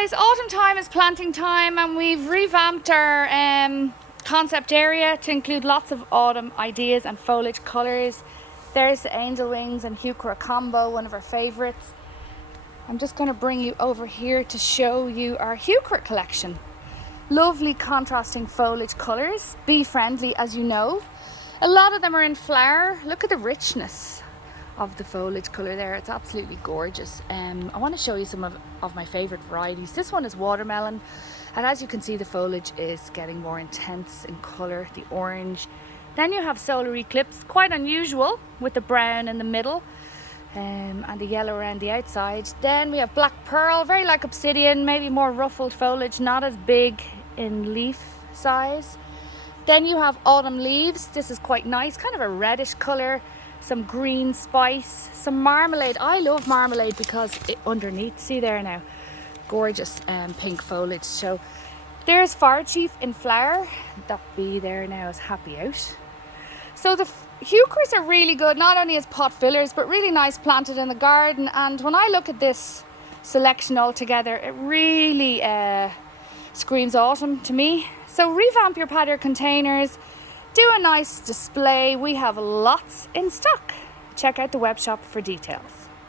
guys, autumn time is planting time, and we've revamped our concept area to include lots of autumn ideas and foliage colours. There's the angel wings and heuchera combo, one of our favourites. I'm just going to bring you over here to show you our heuchera collection. Lovely contrasting foliage colours, bee friendly as you know. A lot of them are in flower. Look at the richness of the foliage colour there, it's absolutely gorgeous. I want to show you some of my favourite varieties. This one is watermelon, and as you can see the foliage is getting more intense in colour, the orange. Then you have solar eclipse, quite unusual with the brown in the middle and the yellow around the outside. Then we have black pearl, very like obsidian, maybe more ruffled foliage, not as big in leaf size. Then you have autumn leaves. This is quite nice, kind of a reddish colour, some green spice, some marmalade. I love marmalade because underneath, see there now, gorgeous pink foliage. So there's fire chief in flower. That bee there now is happy out. So the heucheras are really good, not only as pot fillers, but really nice planted in the garden. And when I look at this selection all together, it really screams autumn to me. So revamp your patio containers, do a nice display. We have lots in stock. Check out the web shop for details.